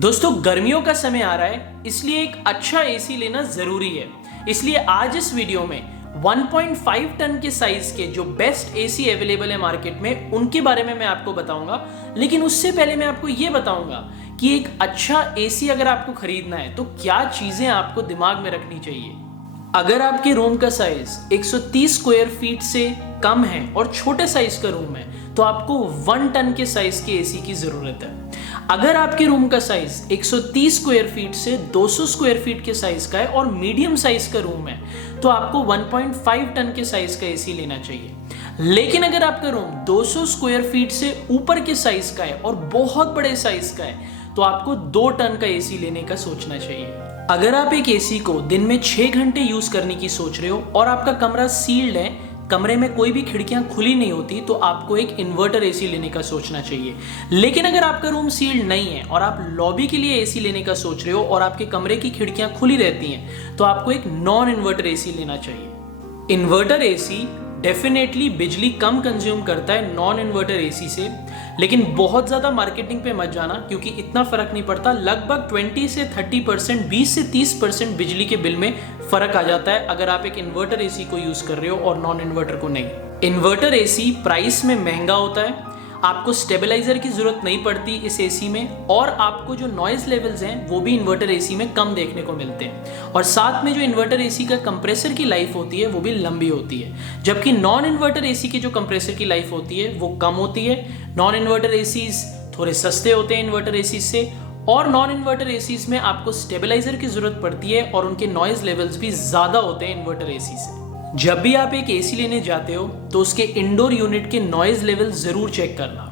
दोस्तों गर्मियों का समय आ रहा है, इसलिए एक अच्छा एसी लेना जरूरी है। इसलिए आज इस वीडियो में 1.5 टन के साइज के जो बेस्ट एसी अवेलेबल है मार्केट में उनके बारे में मैं आपको बताऊंगा। लेकिन उससे पहले मैं आपको ये बताऊंगा कि एक अच्छा एसी अगर आपको खरीदना है तो क्या चीजें आपको दिमाग में रखनी चाहिए। अगर आपके रूम का साइज 130 स्क्वायर फीट से कम है और छोटे साइज का रूम है तो आपको 1 टन के साइज के एसी की जरूरत है। अगर आपके रूम का साइज 130 स्क्वायर फीट से 200 स्क्वायर फीट के साइज का है और मीडियम साइज का रूम है तो आपको 1.5 टन के साइज का एसी लेना चाहिए। लेकिन अगर आपका रूम 200 स्क्वायर फीट से ऊपर के साइज का है और बहुत बड़े साइज का है तो आपको 2 टन का एसी लेने का सोचना चाहिए। अगर आप एक एसी को दिन में 6 घंटे यूज करने की सोच रहे हो और आपका कमरा सील्ड है, कमरे में कोई भी खिड़कियां खुली नहीं होती, तो आपको एक इन्वर्टर एसी लेने का सोचना चाहिए। लेकिन अगर आपका रूम सील्ड नहीं है और आप लॉबी के लिए एसी लेने का सोच रहे हो और आपके कमरे की खिड़कियां खुली रहती हैं तो आपको एक नॉन इन्वर्टर एसी लेना चाहिए। इन्वर्टर एसी डेफिनेटली बिजली कम कंज्यूम करता है नॉन इन्वर्टर एसी से, लेकिन बहुत ज़्यादा मार्केटिंग पे मत जाना क्योंकि इतना फ़र्क नहीं पड़ता। लगभग 20 से 30%, 20 से 30% बिजली के बिल में फ़र्क आ जाता है अगर आप एक इन्वर्टर एसी को यूज़ कर रहे हो और नॉन इन्वर्टर को नहीं। इन्वर्टर एसी प्राइस में महंगा होता है, आपको स्टेबलाइजर की ज़रूरत नहीं पड़ती इस एसी में, और आपको जो नॉइज़ लेवल्स हैं वो भी इन्वर्टर एसी में कम देखने को मिलते हैं। और साथ में जो इन्वर्टर एसी का कंप्रेसर की लाइफ होती है वो भी लंबी होती है, जबकि नॉन इन्वर्टर एसी की जो कंप्रेसर की लाइफ होती है वो कम होती है। नॉन इन्वर्टर एसीज थोड़े सस्ते होते हैं इन्वर्टर एसी से, और नॉन इन्वर्टर एसीज में आपको स्टेबलाइजर की ज़रूरत पड़ती है और उनके नॉइज़ लेवल्स भी ज़्यादा होते हैं इन्वर्टर एसी से। जब भी आप एक एसी लेने जाते हो तो उसके इंडोर यूनिट के नॉइज़ लेवल्स ज़रूर चेक करना।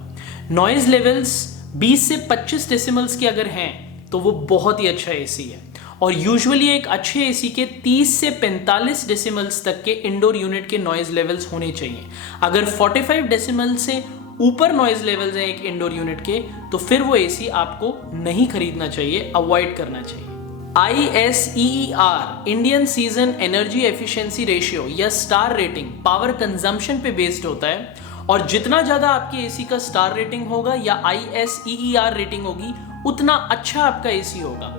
नॉइज़ लेवल्स 20 से 25 डेसिमल्स के अगर हैं तो वो बहुत ही अच्छा एसी है, और यूजुअली एक अच्छे एसी के 30 से 45 डेसिमल्स तक के इंडोर यूनिट के नॉइज़ लेवल्स होने चाहिए। अगर 45 डेसिमल से ऊपर नॉइज़ लेवल्स हैं एक इंडोर यूनिट के तो फिर वो एसी आपको नहीं खरीदना चाहिए, अवॉइड करना चाहिए। ISEER Indian season energy efficiency ratio या स्टार रेटिंग पावर कंजम्पशन पे बेस्ड होता है, और जितना ज़्यादा आपके एसी का स्टार रेटिंग होगा या ISEER रेटिंग होगी उतना अच्छा आपका एसी होगा।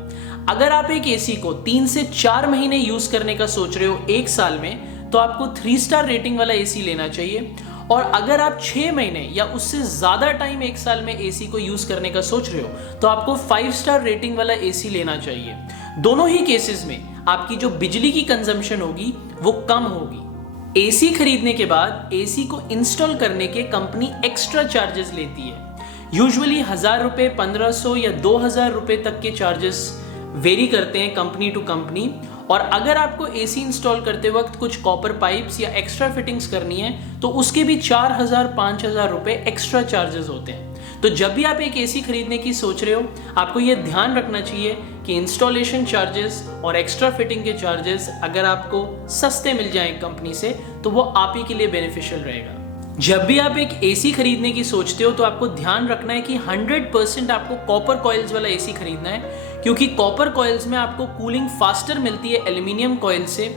अगर आप एक एसी को 3 से 4 महीने यूज़ करने का सोच रहे हो एक साल में तो आपको 3 स्टार रेटिंग वाला एसी लेना चाहिए, और अगर आप 6 महीने या उससे ज़्यादा टाइम एक साल में एसी को यूज़ करने का सोच रहे हो तो आपको 5 स्टार रेटिंग वाला एसी लेना चाहिए। दोनों ही केसेस में आपकी जो बिजली की कंजम्पशन होगी वो कम होगी। एसी खरीदने के बाद एसी को इंस्टॉल करने के कंपनी एक्स्ट्रा चार्जेस लेती है। यूजुअली 1000 रुपये, 1500 या 2000 रुपये तक के चार्जेस वेरी करते हैं कंपनी टू कंपनी। और अगर आपको एसी इंस्टॉल करते वक्त कुछ कॉपर पाइप्स या एक्स्ट्रा फिटिंग्स करनी है तो उसके भी 4000, 5000 रुपये एक्स्ट्रा चार्जेस होते हैं। तो जब भी आप एक एसी खरीदने की सोच रहे हो आपको ये ध्यान रखना चाहिए कि इंस्टॉलेशन चार्जेस और एक्स्ट्रा फिटिंग के चार्जेस अगर आपको सस्ते मिल जाएं कंपनी से तो वो आप ही के लिए बेनिफिशियल रहेगा। जब भी आप एक एसी खरीदने की सोचते हो तो आपको ध्यान रखना है कि 100% आपको कॉपर कॉइल्स वाला एसी खरीदना है, क्योंकि कॉपर कॉइल्स में आपको कूलिंग फास्टर मिलती है एल्यूमिनियम कॉइल से।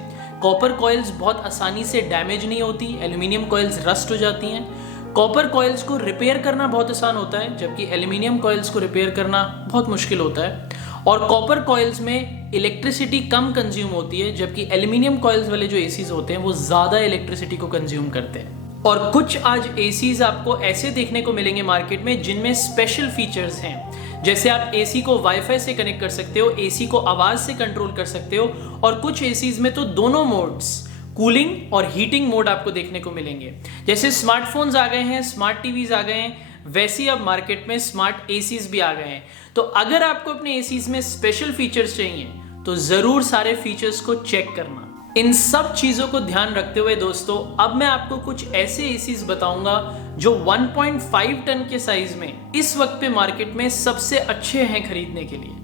कॉपर कॉइल्स बहुत आसानी से डैमेज नहीं होती, एल्यूमिनियम कॉइल्स रस्ट हो जाती हैं। कॉपर कॉइल्स को रिपेयर करना बहुत आसान होता है, जबकि एल्यूमिनियम कॉइल्स को रिपेयर करना बहुत मुश्किल होता है। और कॉपर कॉइल्स में इलेक्ट्रिसिटी कम कंज्यूम होती है, जबकि एल्यूमिनियम कॉइल्स वाले जो एसीज होते हैं वो ज़्यादा इलेक्ट्रिसिटी को कंज्यूम करते हैं। और कुछ आज एसीज आपको ऐसे देखने को मिलेंगे मार्केट में जिनमें स्पेशल फीचर्स हैं, जैसे आप एसी को वाईफाई से कनेक्ट कर सकते हो, एसी को आवाज़ से कंट्रोल कर सकते हो, और कुछ एसीज में तो दोनों मोड्स, कूलिंग और हीटिंग मोड आपको देखने को मिलेंगे। जैसे स्मार्टफोन्स आ गए हैं, स्मार्ट टीवीज आ गए हैं, वैसे ही अब मार्केट में स्मार्ट एसीज भी आ गए हैं। तो अगर आपको अपने एसीज में स्पेशल फीचर्स चाहिए तो ज़रूर सारे फीचर्स को चेक करना। इन सब चीज़ों को ध्यान रखते हुए दोस्तों अब मैं आपको कुछ ऐसे एसीज बताऊंगा जो 1.5 टन के साइज में इस वक्त पे मार्केट में सबसे अच्छे हैं खरीदने के लिए।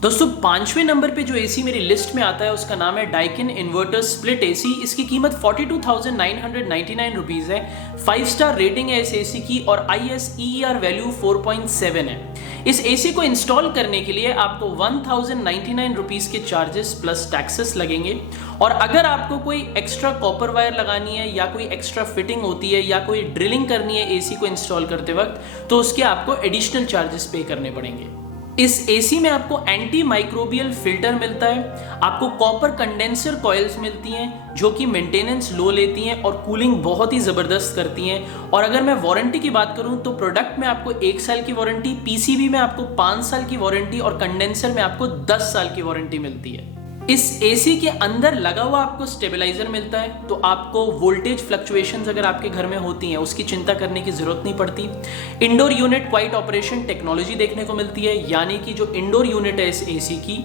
दोस्तों 5वें नंबर पे जो एसी मेरी लिस्ट में आता है उसका नाम है डाइकिन इन्वर्टर स्प्लिट एसी। इसकी कीमत 42,999 रुपीज़ है। 5 स्टार रेटिंग है इस एसी की और ISEER वैल्यू 4.7 है। इस एसी को इंस्टॉल करने के लिए आपको 1099 रुपीज़ के चार्जेस प्लस टैक्सेस लगेंगे, और अगर आपको कोई एक्स्ट्रा कॉपर वायर लगानी है या कोई एक्स्ट्रा फिटिंग होती है या कोई ड्रिलिंग करनी है एसी को इंस्टॉल करते वक्त तो उसके आपको एडिशनल चार्जेस पे करने पड़ेंगे। इस एसी में आपको एंटी माइक्रोबियल फिल्टर मिलता है, आपको कॉपर कंडेंसर कॉइल्स मिलती हैं जो कि मेंटेनेंस लो लेती हैं और कूलिंग बहुत ही ज़बरदस्त करती हैं। और अगर मैं वारंटी की बात करूं तो प्रोडक्ट में आपको 1 साल की वारंटी, पीसीबी में आपको 5 साल की वारंटी और कंडेंसर में आपको 10 साल की वारंटी मिलती है। इस एसी के अंदर लगा हुआ आपको स्टेबलाइजर मिलता है, तो आपको वोल्टेज फ्लक्चुएशंस अगर आपके घर में होती हैं उसकी चिंता करने की जरूरत नहीं पड़ती। Indoor unit quite operation technology देखने को मिलती है, यानी कि जो इंडोर यूनिट है इस एसी की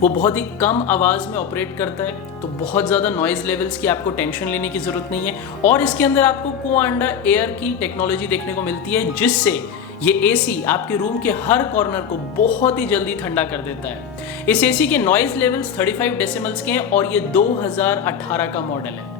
वो बहुत ही कम आवाज में ऑपरेट करता है, तो बहुत ज्यादा नॉइज लेवल्स की आपको टेंशन लेने की जरूरत नहीं है। और इसके अंदर आपको कोआंडा एयर की टेक्नोलॉजी देखने को मिलती है, जिससे ये एसी आपके रूम के हर कॉर्नर को बहुत ही जल्दी ठंडा कर देता है। इस एसी के नॉइज लेवल्स 35 डेसिमल्स के हैं और ये 2018 का मॉडल है।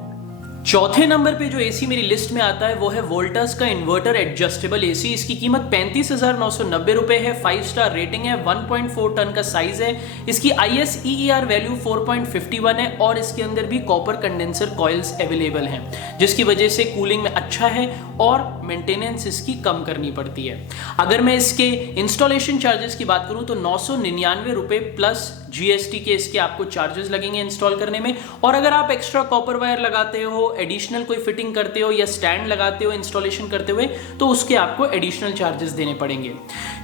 चौथे नंबर पे जो एसी मेरी लिस्ट में आता है वो है वोल्टास का इन्वर्टर एडजस्टेबल एसी। इसकी कीमत 35,990 रुपए है, 5 स्टार रेटिंग है, 1.4 टन का साइज है, इसकी ISEER वैल्यू 4.51 है और इसके अंदर भी कॉपर कंडेंसर कॉइल्स अवेलेबल हैं, जिसकी वजह से कूलिंग में अच्छा है और मेंटेनेंस इसकी कम करनी पड़ती है। अगर मैं इसके इंस्टॉलेशन चार्जेस की बात करूं तो 999 रुपए प्लस GST के इसके आपको चार्जेस लगेंगे इंस्टॉल करने में। और अगर आप एक्स्ट्रा कॉपर वायर लगाते हो, एडिशनल कोई फिटिंग करते हो या स्टैंड लगाते हो इंस्टॉलेशन करते हुए, तो उसके आपको एडिशनल चार्जेस देने पड़ेंगे।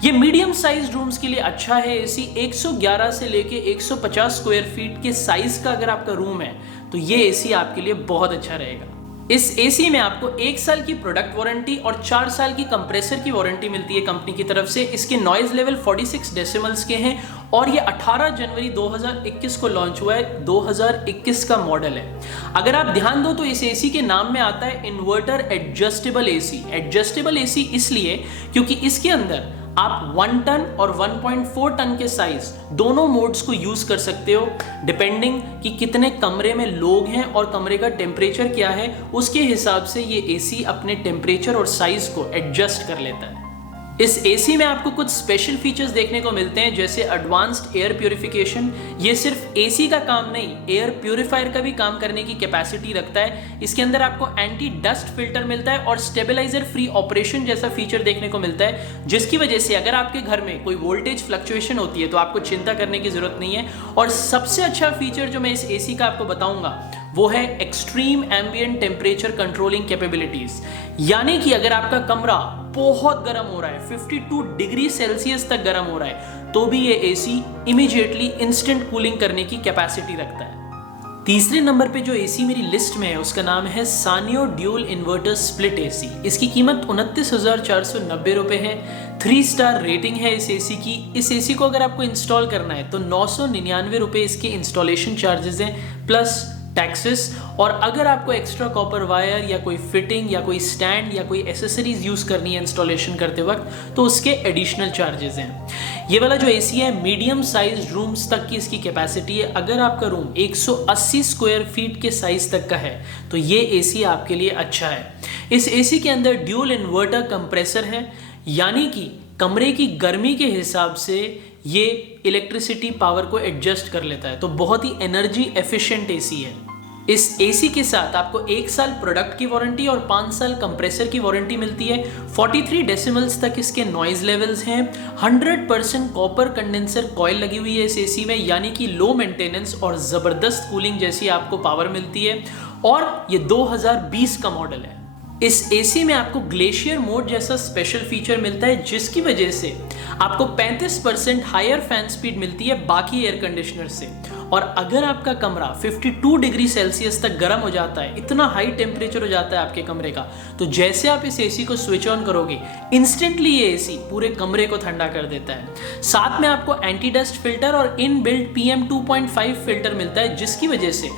ये मीडियम साइज रूम्स के लिए अच्छा है एसी। 111 से लेके 150 स्क्वायर फीट के साइज का अगर आपका रूम है तो ये एसी आपके लिए बहुत अच्छा रहेगा। इस एसी में आपको 1 साल की प्रोडक्ट वारंटी और 4 साल की कंप्रेसर की वारंटी मिलती है कंपनी की तरफ से। इसके नॉइज लेवल 46 डेसिमल्स के हैं और ये 18 जनवरी 2021 को लॉन्च हुआ है, 2021 का मॉडल है। अगर आप ध्यान दो तो इस एसी के नाम में आता है inverter adjustable AC. Adjustable AC इसलिए क्योंकि इसके अंदर आप 1 टन और 1.4 टन के साइज दोनों मोड्स को यूज कर सकते हो, डिपेंडिंग कि कितने कमरे में लोग हैं और कमरे का टेम्परेचर क्या है, उसके हिसाब से ये एसी अपने टेम्परेचर और साइज को एडजस्ट कर लेता है। इस एसी में आपको कुछ स्पेशल फीचर्स देखने को मिलते हैं, जैसे एडवांस्ड एयर प्यूरिफिकेशन। ये सिर्फ एसी का काम नहीं, एयर प्यूरिफायर का भी काम करने की कैपेसिटी रखता है। इसके अंदर आपको एंटी डस्ट फिल्टर मिलता है और स्टेबलाइजर फ्री ऑपरेशन जैसा फीचर देखने को मिलता है, जिसकी वजह से अगर आपके घर में कोई वोल्टेज फ्लक्चुएशन होती है तो आपको चिंता करने की जरूरत नहीं है। और सबसे अच्छा फीचर जो मैं इस एसी का आपको बताऊंगा वो है extreme ambient temperature controlling capabilities. यानी कि अगर आपका कमरा बहुत गर्म हो रहा है, 52 डिग्री सेल्सियस तक गर्म हो रहा है, तो भी ये एसी इमीडिएटली इंस्टेंट कूलिंग करने की कैपेसिटी रखता है। तीसरे नंबर पे जो एसी मेरी लिस्ट में है उसका नाम है सानियो ड्यूल इन्वर्टर स्प्लिट एसी। इसकी कीमत 29,490 रुपए है, 3 स्टार रेटिंग है इस एसी की। इस एसी को अगर आपको इंस्टॉल करना है तो 999 रुपए इसके इंस्टॉलेशन चार्जेस हैं प्लस टैक्सेस। और अगर आपको एक्स्ट्रा कॉपर वायर या कोई फिटिंग या कोई स्टैंड या कोई एसेसरीज यूज करनी है इंस्टॉलेशन करते वक्त तो उसके एडिशनल चार्जेस हैं। ये वाला जो एसी है मीडियम साइज रूम्स तक की इसकी कैपेसिटी है। अगर आपका रूम 180 स्क्वायर फीट के साइज तक का है तो ये एसी आपके लिए अच्छा है। इस एसी के अंदर ड्यूल इन्वर्टर कंप्रेसर है, यानी कि कमरे की गर्मी के हिसाब से ये इलेक्ट्रिसिटी पावर को एडजस्ट कर लेता है, तो बहुत ही एनर्जी एफिशिएंट एसी है। इस एसी के साथ आपको 1 साल प्रोडक्ट की वारंटी और 5 साल कंप्रेसर की वारंटी मिलती है। 43 डेसिमल्स तक इसके नॉइज लेवल्स हैं। 100% कॉपर कंडेंसर कॉइल लगी हुई है इस एसी में, यानी कि लो मेंटेनेंस और जबरदस्त कूलिंग जैसी आपको पावर मिलती है। और ये 2020 का मॉडल है। इस एसी में आपको ग्लेशियर मोड जैसा स्पेशल फीचर मिलता है, जिसकी वजह से आपको 35% हायर फैन स्पीड मिलती है बाकी एयर कंडीशनर से। और अगर आपका कमरा 52 डिग्री सेल्सियस तक गर्म हो जाता है, इतना हाई टेम्परेचर हो जाता है आपके कमरे का, तो जैसे आप इस एसी को स्विच ऑन करोगे इंस्टेंटली ये एसी पूरे कमरे को ठंडा कर देता है। साथ में आपको एंटी डस्ट फिल्टर और इनबिल्ट PM 2.5 फिल्टर मिलता है, जिसकी वजह से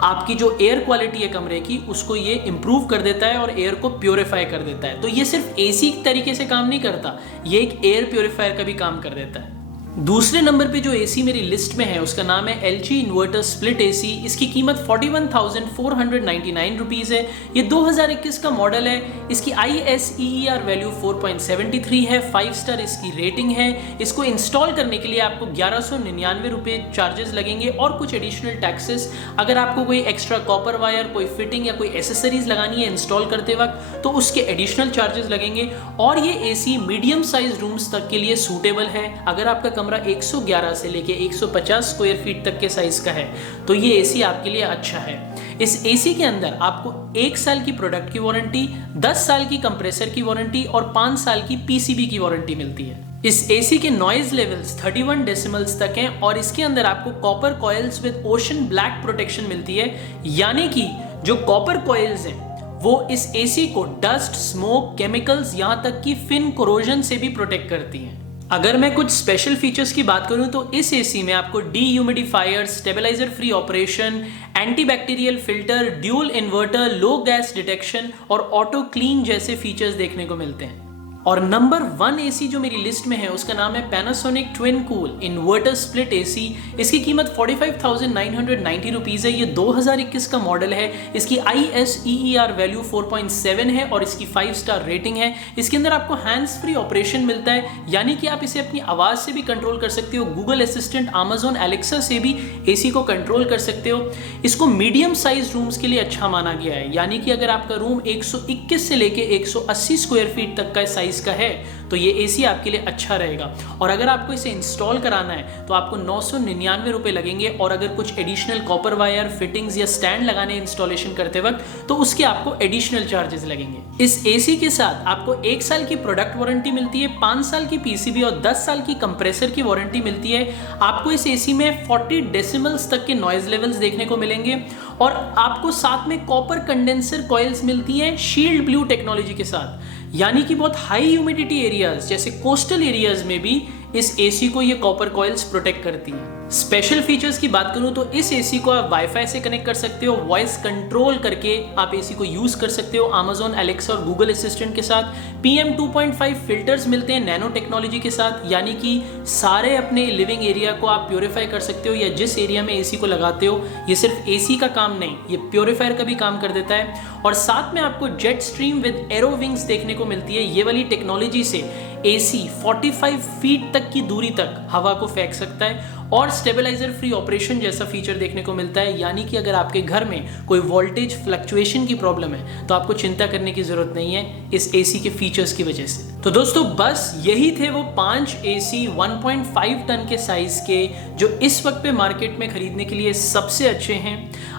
आपकी जो एयर क्वालिटी है कमरे की उसको ये इंप्रूव कर देता है और एयर को प्योरीफाई कर देता है। तो ये सिर्फ एसी तरीके से काम नहीं करता, ये एक एयर प्योरीफायर का भी काम कर देता है। दूसरे नंबर पे जो एसी मेरी लिस्ट में है उसका नाम है LG इन्वर्टर स्प्लिट एसी। इसकी कीमत 41,499 रुपीज़ है। ये 2021 का मॉडल है। इसकी ISEER वैल्यू 4.73 है, 5 स्टार इसकी रेटिंग है। इसको इंस्टॉल करने के लिए आपको 1199 रुपये चार्जेस लगेंगे और कुछ एडिशनल टैक्सेस। अगर आपको कोई एक्स्ट्रा कॉपर वायर, कोई फिटिंग या कोई एसेसरीज लगानी है इंस्टॉल करते वक्त तो उसके एडिशनल चार्जेस लगेंगे। और ये एसी मीडियम साइज रूम्स तक के लिए सूटेबल है। अगर आपका कमरा 111 से लेके 150 स्क्वायर फीट तक के साइज का है तो ये एसी आपके लिए अच्छा है। इस एसी के अंदर आपको 1 साल की प्रोडक्ट की वारंटी, 10 साल की कंप्रेसर की वारंटी और 5 साल की पीसीबी की वारंटी मिलती है। इस एसी के नॉइज लेवल्स 31 डेसिमल्स तक हैं और इसके अंदर आपको copper coils with ocean black protection मिलती है, यानी कि जो कॉपर कॉइल्स हैं वो इस एसी को डस्ट, स्मोक, केमिकल्स, यहां तक कि फिन कोरोजन से भी प्रोटेक्ट करती हैं। अगर मैं कुछ स्पेशल फीचर्स की बात करूं तो इस एसी में आपको dehumidifier, stabiliser free operation, antibacterial filter, dual inverter, low gas detection और ऑटो क्लीन जैसे फीचर्स देखने को मिलते हैं। और नंबर 1 एसी जो मेरी लिस्ट में है उसका नाम है Panasonic twin cool inverter split AC. इसकी कीमत 45,990 रुपीज़ है। ये 2021 का मॉडल है। इसकी ISEER वैल्यू 4.7 है और इसकी 5 स्टार रेटिंग है। इसके अंदर आपको हैंड्स फ्री ऑपरेशन मिलता है, यानी कि आप इसे अपनी आवाज़ से भी कंट्रोल कर सकते हो। गूगल असिस्टेंट, अमेजोन एलेक्सा से भी एसी को कंट्रोल कर सकते हो। इसको मीडियम साइज रूम्स के लिए अच्छा माना गया है, यानी कि अगर आपका रूम 121 से लेके 180 स्क्वायर फीट तक का साइज का है तो ये एसी आपके लिए अच्छा रहेगा। और अगर आपको इसे इंस्टॉल कराना है तो आपको 999 रुपए लगेंगे और अगर कुछ एडिशनल कॉपर वायर, फिटिंग्स या स्टैंड लगाने इंस्टॉलेशन करते वक्त तो उसके आपको एडिशनल चार्जेस लगेंगे। इस एसी के साथ आपको 1 साल की प्रोडक्ट वारंटी मिलती है, 5 साल की पीसीबी और 10 साल की कंप्रेसर की वारंटी मिलती है। आपको इस एसी में 40 डेसिमल्स तक के नॉइज लेवल्स देखने को मिलेंगे और आपको साथ में कॉपर कंडेंसर कॉइल्स मिलती हैं शील्ड ब्लू टेक्नोलॉजी के साथ, यानी कि बहुत हाई ह्यूमिडिटी एरियाज जैसे कोस्टल एरियाज में भी इस एसी को ये कॉपर कॉइल्स प्रोटेक्ट करती हैं। स्पेशल फीचर्स की बात करूं तो इस एसी को आप वाईफाई से कनेक्ट कर सकते हो, वॉइस कंट्रोल करके आप एसी को यूज कर सकते हो अमेजोन एलेक्सा और गूगल असिस्टेंट के साथ। PM 2.5 फिल्टर्स मिलते हैं नैनो टेक्नोलॉजी के साथ, यानी कि सारे अपने लिविंग एरिया को आप प्योरीफाई कर सकते हो, या जिस एरिया में एसी को लगाते हो ये सिर्फ एसी का काम नहीं, ये प्योरीफायर का भी काम कर देता है। और साथ में आपको jet stream with arrow wings देखने को मिलती है। ये वाली टेक्नोलॉजी से एसी 45 फीट तक की दूरी तक हवा को फेंक सकता है और स्टेबलाइजर फ्री ऑपरेशन जैसा फीचर देखने को मिलता है, यानी कि अगर आपके घर में कोई वोल्टेज फ्लक्चुएशन की प्रॉब्लम है तो आपको चिंता करने की जरूरत नहीं है इस एसी के फीचर्स की वजह से। तो दोस्तों बस यही थे वो 5 एसी 1.5 टन के साइज के जो इस वक्त पे मार्केट में खरीदने के लिए सबसे अच्छे हैं।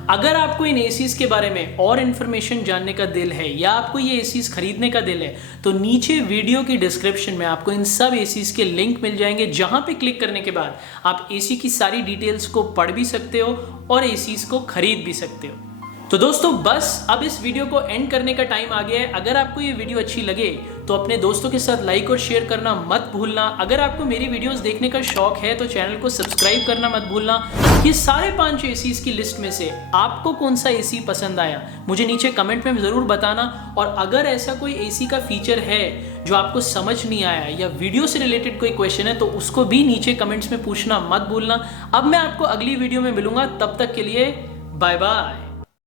अगर आपको इन एसीज के बारे में और इन्फॉर्मेशन जानने का दिल है या आपको ये एसीज खरीदने का दिल है तो नीचे वीडियो की डिस्क्रिप्शन में आपको इन सब एसीज के लिंक मिल जाएंगे, जहां पे क्लिक करने के बाद आप एसी की सारी डिटेल्स को पढ़ भी सकते हो और एसीज को खरीद भी सकते हो। तो दोस्तों बस अब इस वीडियो को एंड करने का टाइम आ गया है। अगर आपको ये वीडियो अच्छी लगे तो अपने दोस्तों के साथ लाइक और शेयर करना मत भूलना। अगर आपको मेरी वीडियोस देखने का शौक है तो चैनल को सब्सक्राइब करना मत भूलना। ये सारे 5 एसीज की लिस्ट में से आपको कौन सा एसी पसंद आया मुझे नीचे कमेंट में जरूर बताना। और अगर ऐसा कोई एसी का फीचर है जो आपको समझ नहीं आया या वीडियो से रिलेटेड कोई क्वेश्चन है तो उसको भी नीचे कमेंट्स में पूछना मत भूलना। अब मैं आपको अगली वीडियो में मिलूंगा, तब तक के लिए बाय बाय।